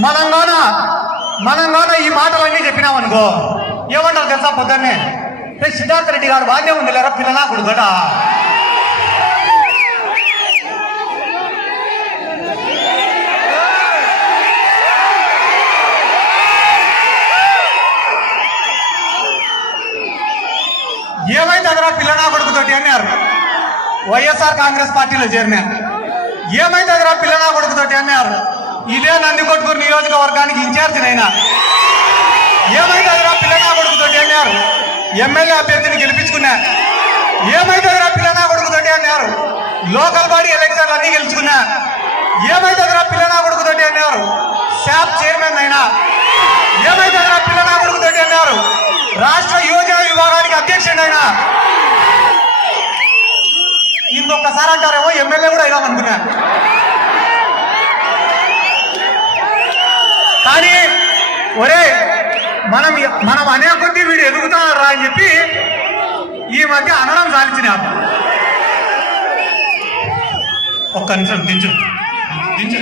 మనంగాన? మనంగాన ఈ మాటలన్నీ చెప్పినామనుకో. ఏమంటారు తెలుసా పొద్దున్నే? రే సిద్ధార్థ రెడ్డి గారు బాగానే ఉంది లేరా? పిల్లనా కొడుకట ఏమైతుందిరా పిల్లనా కొడుకుతోటి అన్నారు? వైఎస్ఆర్ కాంగ్రెస్ పార్టీలో చేరినా. ఏమైతుందిరా పిల్లనా కొడుకుతోటి అన్నారు? ఇదే నందికొట్కూరు నియోజకవర్గానికి ఇన్ఛార్జ్ నైనా? ఏమైతుందిరా పిల్లనా కొడుకుతో అన్నారు ఎమ్మెల్యే అభ్యర్థిని గెలిపించుకున్నా. ఏమైతుందిరా పిల్లనా కొడుకుతోటి అన్నారు లోకల్ బాడీ ఎలక్షన్లు అన్ని గెలుచుకున్నా. ఏమైతుందిరా పిల్లనా కొడుకుతోటి అన్నారు శాప్ చైర్మన్ అయినా ఏమైతుందిరా పిల్లనా కొడుకుతోటి అన్నారు రాష్ట్ర యువజన విభాగానికి అధ్యక్షుడైనా ఇంకొకసారి అంటారేమో ఎమ్మెల్యే కూడా అయినా అనుకున్నా ఒరే మనం మనం అనే కొద్దీ వీడు ఎదుగుతారా అని చెప్పి ఈ మధ్య అనడం సాధించిన ఒక్క నిమిషం దించు. దించు.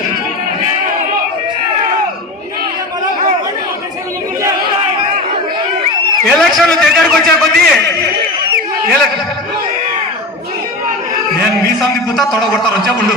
ఎలక్షన్లు దగ్గరకు వచ్చే కొద్దీ నేను మీ సంది పుత్త తొడగొడతారు వచ్చే ముందు.